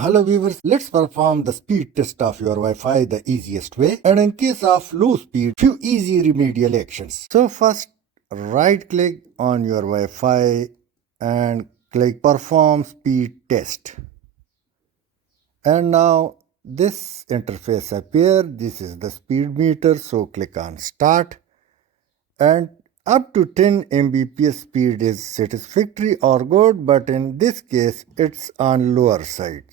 Hello viewers, let's perform the speed test of your Wi-Fi the easiest way, and in case of low speed, few easy remedial actions. So first, right click on your Wi-Fi and click perform speed test. And now this interface appear. This is the speed meter, so click on start, and up to 10 Mbps speed is satisfactory or good, but in this case it's on lower side.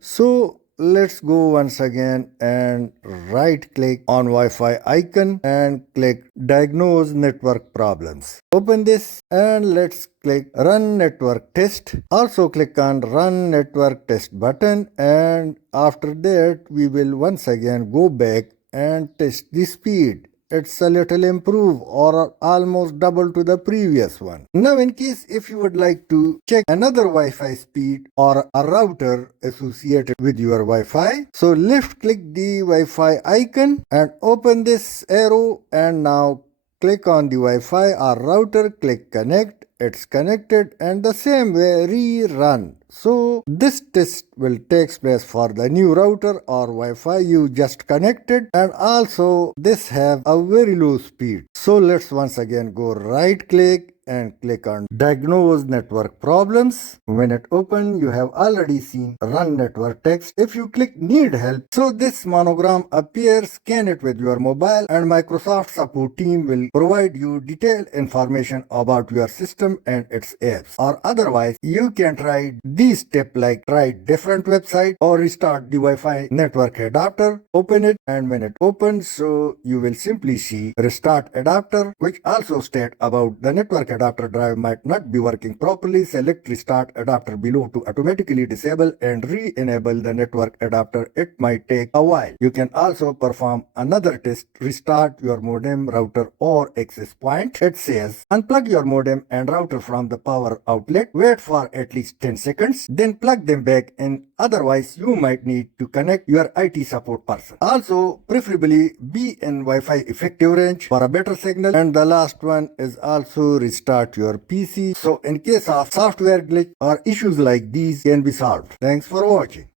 So let's go once again and right click on Wi-Fi icon and click diagnose network problems. Open this and let's click run network test. Also click on run network test button, and after that we will once again go back and test the speed. It's a little improved or almost double to the previous one. Now in case if you would like to check another Wi-Fi speed or a router associated with your Wi-Fi, so left click the Wi-Fi icon and open this arrow, and now click on the Wi-Fi or router, click connect. It's connected, and the same way rerun. So this test will take place for the new router or Wi-Fi you just connected, and also this have a very low speed. So let's once again go right click and click on diagnose network problems. When it open, you have already seen run network text. If you click need help, so this monogram appears. Scan it with your mobile and Microsoft support team will provide you detailed information about your system and its apps. Or otherwise, you can try these steps like try different website or restart the Wi-Fi network adapter. Open it, and when it opens, so you will simply see restart adapter, which also state about the network adapter drive might not be working properly. Select restart adapter below to automatically disable and re-enable the network adapter. It might take a while. You can also perform another test. Restart your modem, router or access point. It says unplug your modem and router from the power outlet. Wait for at least 10 seconds. Then plug them back in. Otherwise, you might need to connect your IT support person. Also, preferably be in Wi-Fi effective range for a better signal. And the last one is also restart your PC. So in case of software glitch or issues like these can be solved. Thanks for watching.